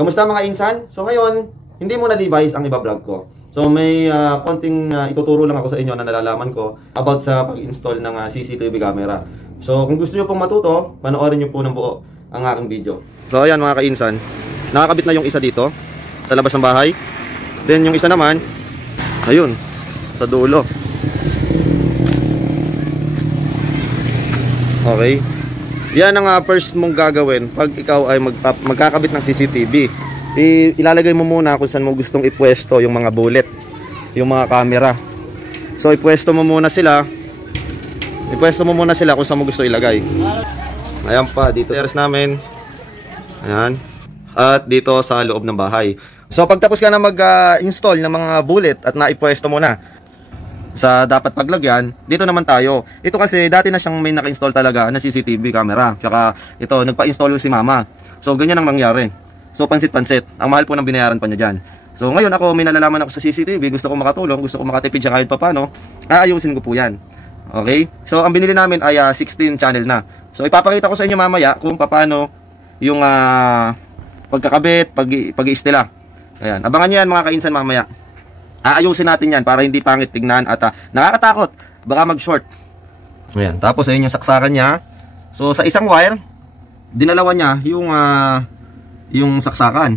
Kamusta mga insan? So ngayon, hindi mo na device ang iba-vlog ko. So may konting ituturo lang ako sa inyo na nalalaman ko about sa pag-install ng CCTV camera. So kung gusto niyo pong matuto, panoorin niyo po ng buo ang aking video. So ayan mga kainsan, nakakabit na yung isa dito sa labas ng bahay. Then yung isa naman, ayun, sa dulo. Okay. Yan ang first mong gagawin pag ikaw ay magkakabit ng CCTV. Ilalagay mo muna kung saan mo gustong ipwesto yung mga bullet, yung mga camera. So ipwesto mo muna sila. Ipwesto mo muna sila kung saan mo gusto ilagay. Ayan pa, dito sa namin. Ayan. At dito sa loob ng bahay. So pagtapos ka na mag-install ng mga bullet at naipwesto mo na sa dapat paglagyan, dito naman tayo. Ito kasi dati na siyang may naka-install talaga na CCTV camera. Tsaka ito, nagpa-install si mama. So ganyan ang mangyari. So pansit-pansit. Ang mahal po ng binayaran pa niya dyan. So ngayon ako, may nalalaman ako sa CCTV. Gusto ko makatulong, gusto ko makatipid siya kahit papano. Aayusin ko po yan. Okay? So ang binili namin ay 16 channel na. So ipapakita ko sa inyo mamaya kung paano yung pagkakabit, pag-iistila. Ayan. Abangan nyo yan mga kainsan mamaya. Aayusin natin yan para hindi pangit tignan at nakakatakot. Baka mag-short. Ayan. Tapos ayun yung saksakan niya. So sa isang wire, dinalawa niya yung saksakan.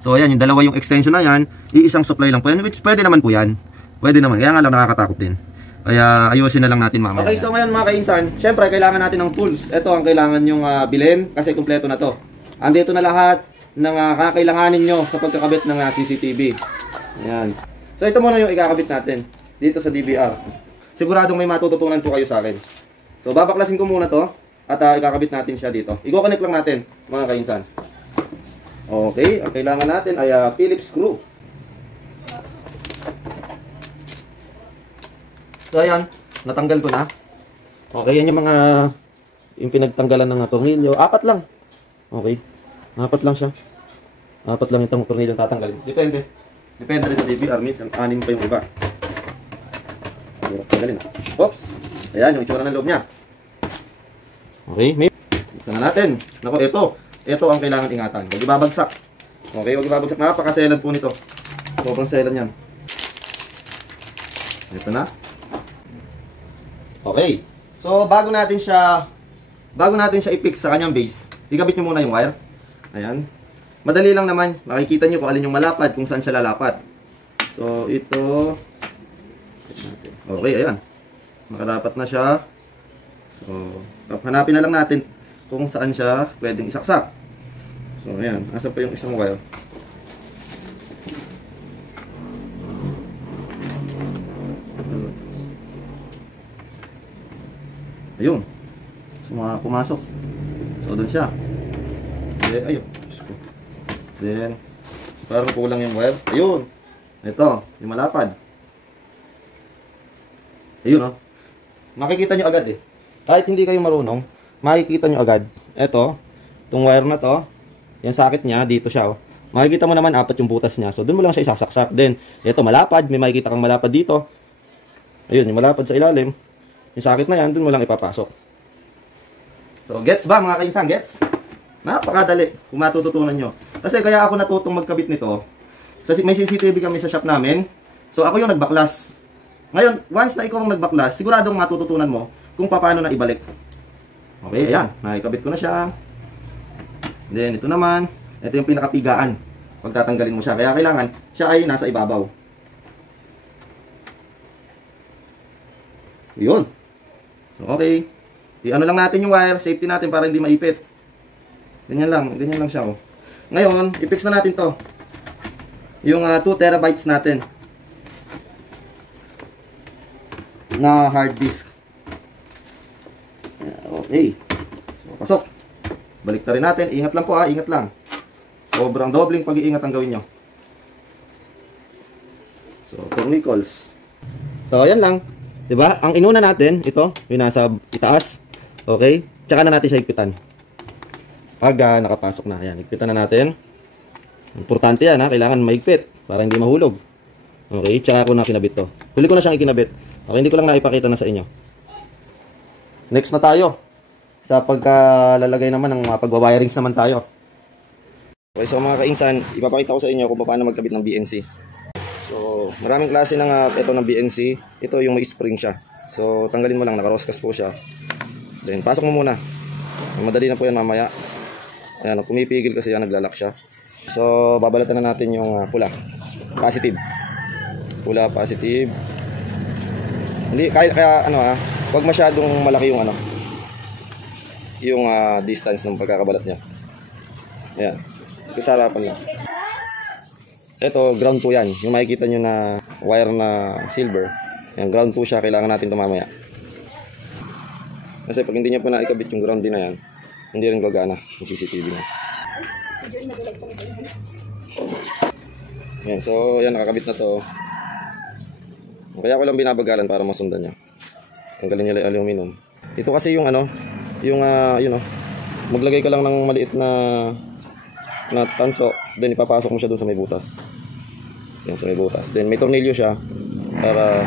So ayan, yung dalawa yung extension na yan, iisang supply lang po yan, which pwede naman po yan. Pwede naman. Kaya nga lang nakakatakot din. Kaya ayusin na lang natin mamaya. Okay, so ngayon mga kainsan, syempre kailangan natin ng tools. Ito ang kailangan yung bilhin kasi kumpleto na to. Andito na lahat ng kakailanganin nyo sa pagkakabit ng CCTV. Ayan. So ito muna yung ikakabit natin dito sa DVR. Siguradong may matututunan po kayo sa akin. So babaklasin ko muna to at ikakabit natin siya dito. I-connect lang natin mga kainsan. Okay, ang kailangan natin ay Phillips screw. So ayan, natanggal ko na. Okay, yan yung pinagtanggalan ng tornilyo. 4 lang. Okay, 4 lang siya. 4 lang itong tornilyo tatanggalin. Depende rin sa DVR, minsan 6 pa yung iba. Oops! Ayan, yung itsura ng loob niya. Okay, buksan na natin. Nako, ito ang kailangan ingatan. Huwag ibabagsak. Okay, huwag ibabagsak. Napakaselan po nito. Sobrang selan yan. Ito na. Okay. So, bago natin siya i-fix sa kanyang base, ikabit nyo muna yung wire. Ayan. Madali lang naman, makikita nyo kung alin yung malapad, kung saan siya lalapat. So, ito. Okay, ayan. Makarapat na siya. So, hanapin na lang natin kung saan siya pwedeng isaksak. So, ayan. Asan pa yung isang wire? Ayun. So, pumasok. So, doon siya. Ayun. Then, parang kulang yung wire. Ayun. Ito, yung malapad. Ayun, oh. Makikita nyo agad eh. Kahit hindi kayo marunong, makikita nyo agad. Ito, itong wire na to, yung sakit niya, dito siya, oh. Makikita mo naman 4 yung butas niya. So, dun mo lang siya isasaksak. Then, ito malapad. May makikita kang malapad dito. Ayun, yung malapad sa ilalim. Yung sakit na yan, dun mo lang ipapasok. So, gets ba mga kainsan? Gets? Napakadali kung matututunan nyo. Kasi kaya ako natutong magkabit nito. May CCTV kami sa shop namin. So ako yung nagbaklas. Ngayon, once na ikaw ang nagbaklas, siguradong matututunan mo kung paano na ibalik. Okay, ayan. Nakikabit ko na siya. Then ito naman. Ito yung pinakapigaan. Pagtatanggalin mo siya. Kaya kailangan siya ay nasa ibabaw. Yun. So, okay. I-ano lang natin yung wire. Safety natin para hindi maipit. Ganyan lang siya, oh. Ngayon, i-fix na natin to. Yung 2 terabytes natin na hard disk. Okay. So, pasok. Balik na rin natin. Ingat lang po, ingat lang. Sobrang dobling pag-iingat ang gawin nyo. So, tornicles. So, ayan lang. Diba? Ang inuna natin, ito, yung nasa itaas. Okay? Tsaka na natin siya higpitan. Pag nakapasok na, ayan, higpitan na natin. Importante yan, kailangan mahigpit para hindi mahulog. Okay, tsaka ako na kinabit to. Huli ko na siyang ikinabit. Okay, hindi ko lang naipakita na sa inyo. Next na tayo sa pagkalalagay naman ng mga pagwa-wirings naman tayo. Okay, so mga kainsan, ipapakita ko sa inyo kung paano magkabit ng BNC. So, maraming klase ng ito ng BNC. Ito yung may spring siya. So, tanggalin mo lang, naka-roscas po siya. Then, pasok mo muna. Madali na po yan mamaya. Ayan, pumipigil kasi yan, naglalak siya. So, babalatan na natin yung pula. Positive. Pula, positive. Hindi, kaya ano huwag masyadong malaki yung yung distance ng pagkakabalat niya. Ayan. Sa harapan lang. Ito, ground po yan. Yung makikita nyo na wire na silver. Yan, ground po siya. Kailangan natin ito mamaya. Kasi pag hindi niya po naikabit yung ground din na yan, hindi rin gagana yung CCTV na. Yan, so yan, nakakabit na to. Kaya ko lang binabagalan para masundan niya. Tanggalin niya yung aluminum. Ito kasi yung yung maglagay ka lang ng maliit na tanso, then ipapasok mo siya doon sa may butas. Yan, sa may butas. Then may tornilyo siya para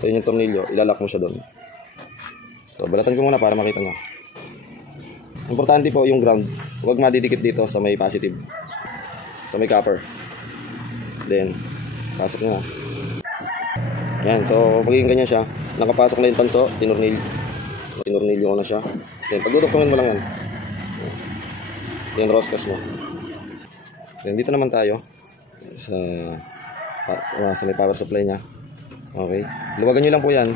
sa yung tornilyo, ilalak mo siya doon. So, balatan ko muna para makita nyo. Importante po yung ground. Huwag madidikit dito sa may positive. Sa may copper. Then, pasok nyo na. Yan, so magiging ganyan siya. Nakapasok na yung tanso, tinurnilyo ko na siya. Then, pagdudukungin mo lang yan. Then, roscas mo. Then, dito naman tayo sa may power supply niya. Okay. Luwagan nyo lang po yan.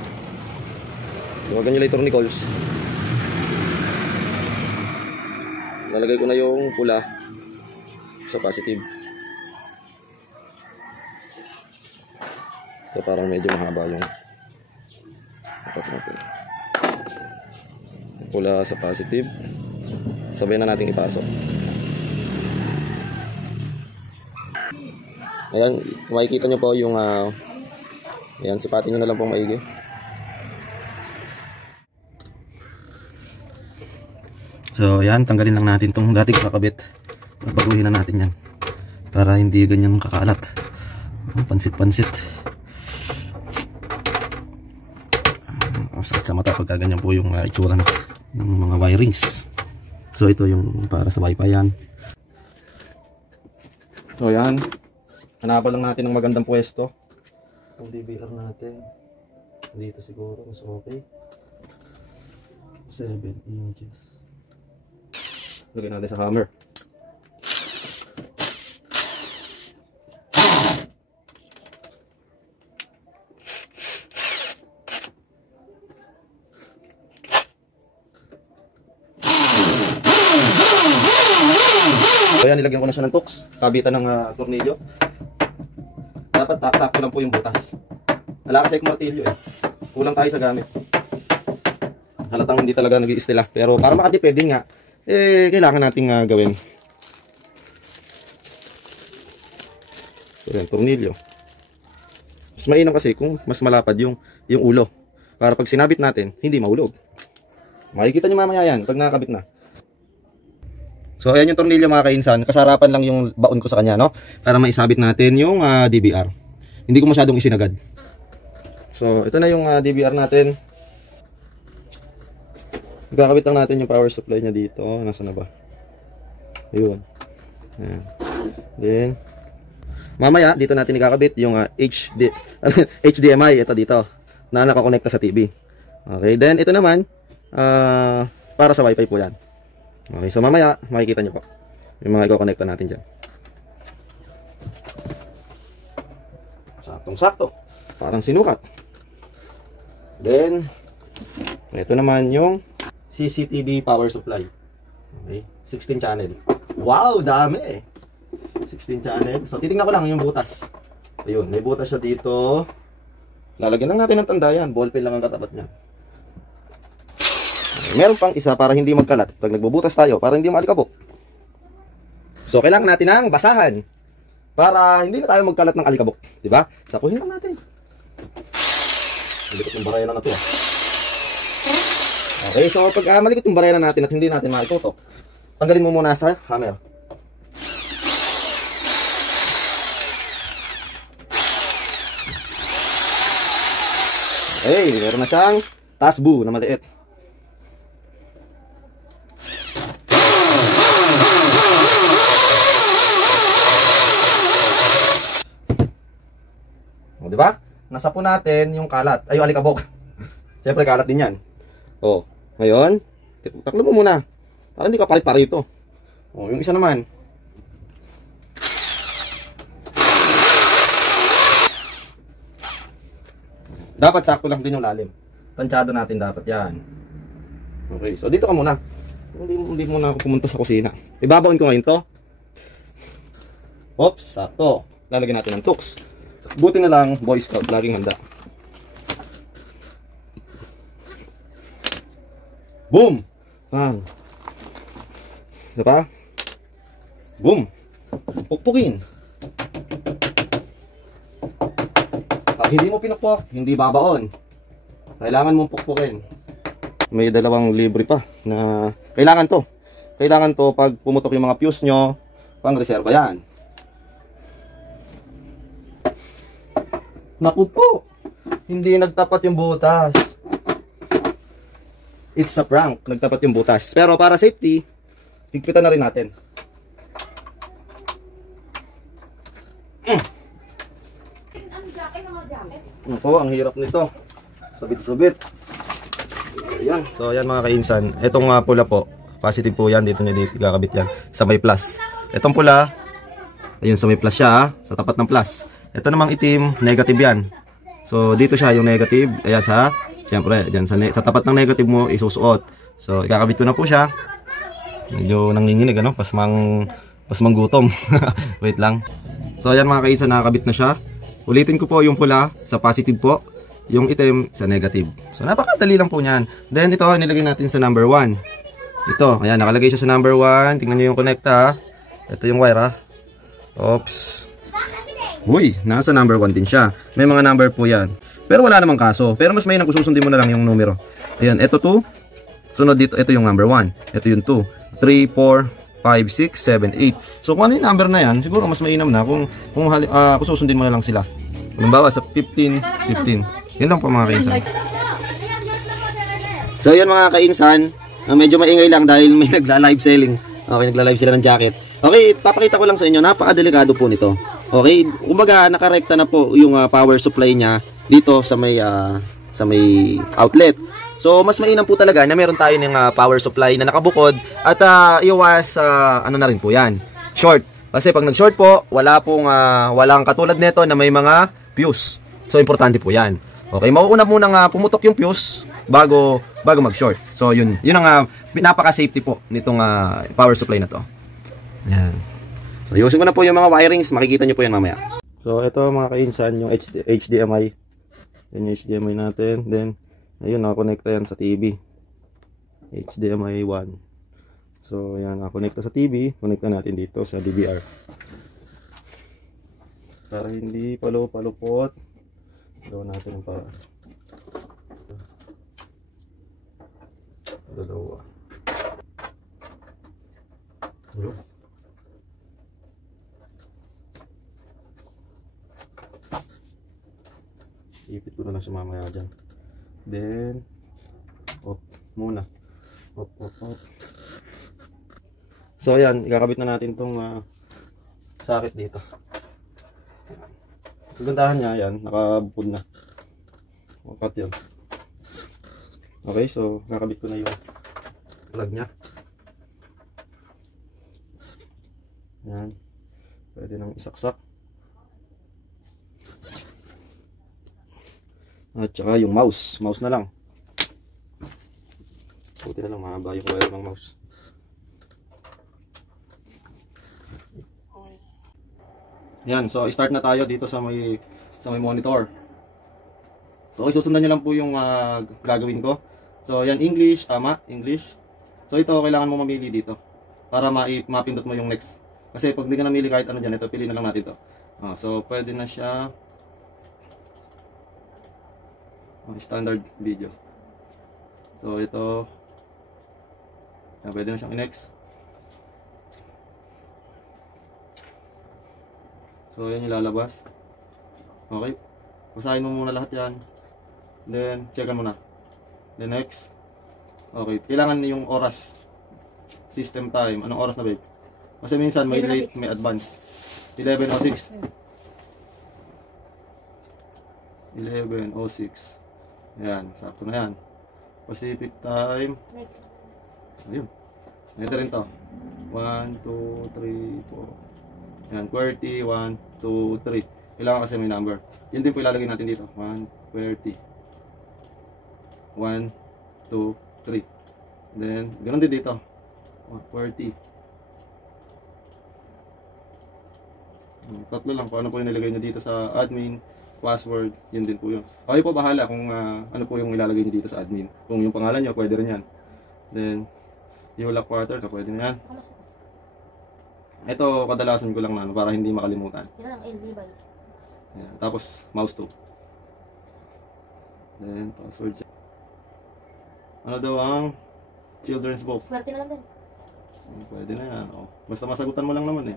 Luwagan nyo lang yung tornicoles. Lalagay ko na yung pula sa positive. So, parang medyo mahaba yung pula sa positive. Sabay na natin ipasok. Ayan, makikita nyo po yung ayan, sipatin nyo na lang pong maigi. So ayan, tanggalin lang natin itong dating kakabit. Baguhin na natin yan para hindi ganyan kakalat. Pansit-pansit. Sakit sa mata pagka ganyan po yung itsura ng mga wirings. So ito yung para sa wifi yan. So yan, hanapan lang natin ng magandang pwesto. Ang DVR natin dito siguro mas okay. 7 inches. Lagyan natin sa hammer. So yan, nilagyan ko na siya ng tools. Kabitan ng tornilyo. Dapat sakto lang po yung butas. Wala kasi yung martilyo eh. Kulang tayo sa gamit. Halatang hindi talaga nag-i-stila. Pero para makadepende nga, kailangan nating gawin. So yan, tornilyo. Mas mainam kasi kung mas malapad yung ulo. Para pag sinabit natin, hindi mahulog. Makikita nyo mamaya yan pag nakakabit na. So ayan yung tornilyo mga kainsan. Kasarapan lang yung baon ko sa kanya, no? Para maisabit natin yung DVR. Hindi ko masyadong isinagad. So ito na yung DVR natin. Gagawin lang natin yung power supply niya dito. Nasaan na ba? Ayun. Ayan. Then mamaya dito natin ikakabit yung HDMI ito dito na nakakonekta sa TV. Okay, then ito naman para sa wifi po yan. Okay, so mamaya makikita nyo po yung mga i-connecta natin dyan. Saktong sakto, parang sinukat. Then ito naman yung CCTV power supply. Okay, 16 channel. Wow, dami. 16 channel. So titingnan ko lang yung butas. Ayun, may butas siya dito. Lalagyan lang natin ng tandayan. Ballpen lang ang katapat niya. Meron pang isa para hindi magkalat pag nagbubutas tayo, para hindi maalikabok. So kailangan natin ng basahan para hindi na tayo magkalat ng alikabok, di ba? Sapuhin lang natin. Malikot yung barena na to. Okay, so pag malikot yung barena natin at hindi natin maitutok, tanggalin mo muna sa hammer. Okay, meron na siyang tasbu na maliit. di ba? Nasa po natin yung kalat. Ay, yung alikabok. Siyempre, kalat din yan. O, ngayon, taklo mo muna. Para hindi ka pari-pari ito. O, yung isa naman. Dapat sakto lang din yung lalim. Tansyado natin dapat yan. Okay, so dito ka muna. Hindi muna ako pumunta sa kusina. Ibabaon ko ngayon to. Oops, sakto. Lalagyan natin ng tools. Buti na lang, Boy Scout, laging handa. Boom! Bang! Isa pa? Boom! Pukpukin. Pag hindi mo pinukpok, hindi babaon. Kailangan mong pukpukin. May dalawang libre pa na kailangan to. Kailangan to pag pumutok yung mga fuse nyo, pang reserva yan. Naku po! Hindi nagtapat yung butas. It's a prank. Nagtapat yung butas. Pero para safety, higpitan na rin natin. Naku, ang hirap nito. Sabit-sabit. Ayan. So ayan mga kainsan. Itong pula po, positive po yan. Dito nyo dito kakabit yan. Sa may plus. Itong pula, ayun sa may plus siya. Sa tapat ng plus. Ito namang itim, negative yan. So dito siya yung negative. Ayan sa, siyempre, dyan sa tapat ng negative mo isusuot. So ikakabit ko na po siya. Medyo nanginginig ano, pasmang gutom. Wait lang. So ayan mga kainsan, nakakabit na siya. Ulitin ko po yung pula sa positive po, yung itim sa negative. So napakadali lang po niyan. Then ito nilagay natin sa number 1. Ito, ayan nakalagay siya sa number 1. Tingnan niyo yung connecta. Ito yung wire ha. Oops. Uy, nasa number 1 din siya. May mga number po yan. Pero wala namang kaso. Pero mas mainam kung susundin mo na lang yung numero. Ayan, ito 2. Sunod dito, ito yung number 1. Ito yung 2. 3, 4, 5, 6, 7, 8. So kung ano yung number na yan, siguro mas mainam na kung susundin mo na lang sila. Halimbawa sa 15, 15. Yun lang po mga kainsan. So yun mga kainsan, medyo maingay lang dahil may nagla-live selling. Okay, nagla-live sila ng jacket. Okay, papakita ko lang sa inyo, napakadelikado po nito. Okay, kumbaga nakarekta na po yung power supply niya dito sa may outlet. So mas mainam po talaga na meron tayo ng power supply na nakabukod at iwas ano na rin po yan, short. Kasi pag nag-short po, walang katulad nito na may mga fuse. So importante po yan. Okay, mauuna munang pumutok yung fuse bago mag-short. So yun ang napaka-safety po nitong power supply na to. Yan. So ayusin ko na po yung mga wirings, makikita nyo po yan mamaya. So ito mga kainsan, yung HDMI. Yan yung HDMI natin. Then ayun, nakakonekta yan sa TV. HDMI 1. So yan, nakakonekta sa TV. Konekta natin dito sa DVR. Para hindi palupot. Gawin natin para dalawa. Ayun. Ipit ko na lang siya mamaya dyan. Then off muna. Off. So ayan, ikakabit na natin tong sakit dito. Kagandahan niya, yan, nakabukod na. Makat yun. Okay, so kakabit ko na yung plug niya. Yan. Pwede nang isaksak. At saka yung mouse na lang. Buti na lang mahaba yung wire ng mouse. Yan, so start na tayo dito sa may monitor. So susundan niyo lang po yung gagawin ko. So yan, English, tama, English. So ito kailangan mo mamili dito para mapindot mo yung next. Kasi pag di ka namili kahit ano dyan, ito pili na lang natin ito. So pwede na siya standard video. So ito pwede na siyang i-next. So yan yung lalabas. Okay, basahin mo muna lahat yan. Then checkan mo na. Then next. Okay, kailangan yung oras, system time. Anong oras na babe? Kasi minsan may late, may advance. 11:06. 11:06. Ayan, sakto na yan. Pacific time. Next. Ayun. Ito rin to. 1, 2, 3, 4. Ayan, QWERTY, 1, 2, 3. Kailangan kasi may number. Yun din po ilalagay natin dito. 1, QWERTY. 1, 2, 3. Then, ganun din dito. 1, QWERTY. Tatlo lang. Kung ano po yung nilagay nyo dito sa admin, password, yun din po yun. Okay po, bahala kung ano po yung ilalagay nyo dito sa admin. Kung yung pangalan nyo, pwede rin yan. Then, Yula quarter, pwede na yan. Ito, kadalasan ko lang na para hindi makalimutan. Yan lang, LB by. Ayan. Tapos, mouse to. Then, password. Ano daw ang children's book? Swerte na lang din. Pwede na yan. Oh. Basta masagutan mo lang naman eh.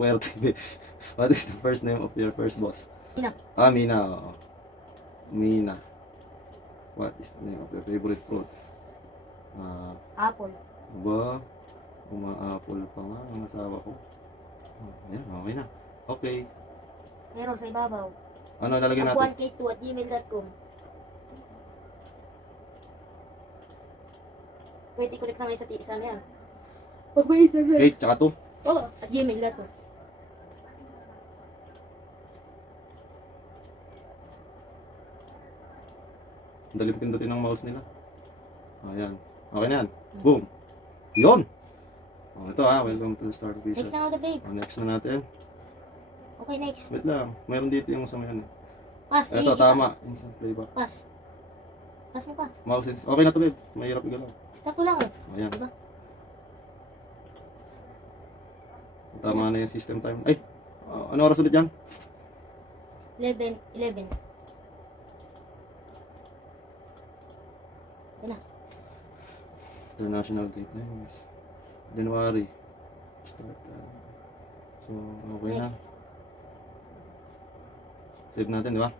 Puwerte. What is the first name of your first boss? Mina. Ah, Mina. Oo. Mina. What is the name of your favorite fruit? Apple. Aba, uma-apple pa nga ang asawa ko. Ayan, okay na. Okay. Meron sa ibabaw. Ano nalagyan natin? K2@gmail.com. Wait, i-connect na ngayon sa tiisa na yan. Pag may isa na. 8 tsaka 2. Oo, at gmail.com. Ang daling pindutin ng mouse nila. Ayan. Okay na yan. Boom. Yun. Oh, ito welcome to the Start Visa. Next na agad, babe. Next na natin. Okay, next. Wait lang. Mayroon dito yung sa yan. Pass. Ito, tama. Instant playback. Pass. Pass mo pa. Mouse is... Okay na to, babe. Mahirap igalaw. Sakto lang eh. Ayan. Diba? Tama na yung system time. Ay! Ano oras ulit yan? 11. Yan na. International date na yun. January. Start. So, okay na. Next. Save natin, di ba?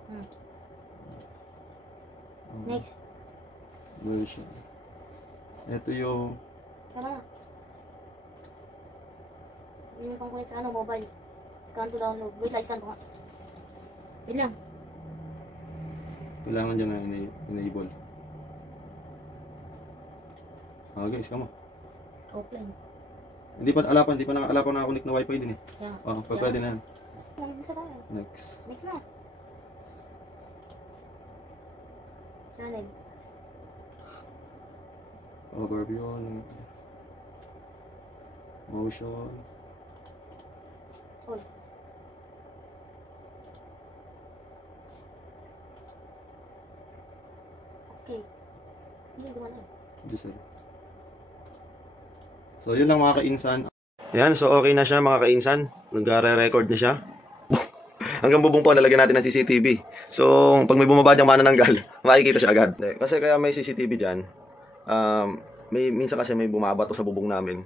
Next. Version. Ito yung... Tama na. Yung pang connect sa mobile. Scan to download. Wait lang, scan ko nga. Wait lang. Kailangan dyan na enable. Okay, scan mo. Offline. Hindi pa nakakonect na wifi din eh. Yeah. Oo, pwede na yan. Next na tayo. Next. Next na. Channel. Overview. Motion. All. Okay. Hindi gumawa na. So, yun lang mga kainsan. Yan, so okay na siya mga kainsan. Nagre-record na siya. Hanggang bubong po, nalagyan natin ng CCTV. So, pag may bumaba diyang manananggal, makikita siya agad. Kasi kaya may CCTV dyan, minsan kasi may bumabato sa bubong namin.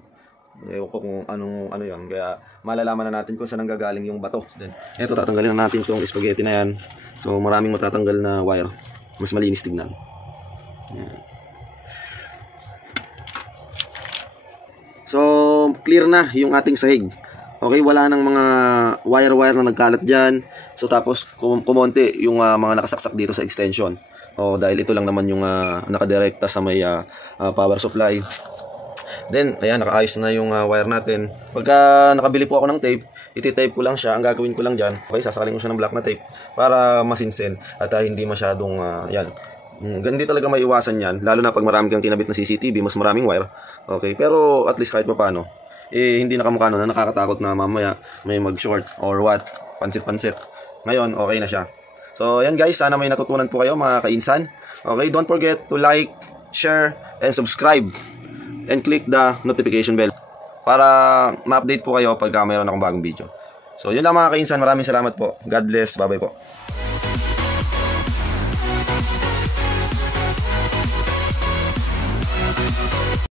Ewan ko kung ano yun. Kaya malalaman na natin kung saan nanggagaling yung bato. Then, eto, tatanggalin na natin itong spaghetti na yan. So, maraming matatanggal na wire. Mas malinis tignan. Yan. So, clear na yung ating sahig. Okay, wala nang mga wire-wire na nagkalat dyan. So, tapos kumonte yung mga nakasaksak dito sa extension. Dahil ito lang naman yung nakadirekta sa may power supply. Then, ayan, nakaayos na yung wire natin. Pagka nakabili po ako ng tape, iti-tape ko lang siya. Ang gagawin ko lang dyan, okay, sasakalin ko siya ng black na tape para masinsin at hindi masyadong, yan. Ganun talaga may iwasan yan, lalo na pag marami kang kinabit na CCTV, mas maraming wire. Okay, pero at least kahit pa paano, hindi nakamukha na nakakatakot na mamaya may mag-short or what, pansit-pansit. Ngayon, okay na siya. So, yan guys, sana may natutunan po kayo mga kainsan. Okay, don't forget to like, share, and subscribe. And click the notification bell para ma-update po kayo pagka mayroon akong bagong video. So, yun lang mga kainsan. Maraming salamat po. God bless. Bye-bye po.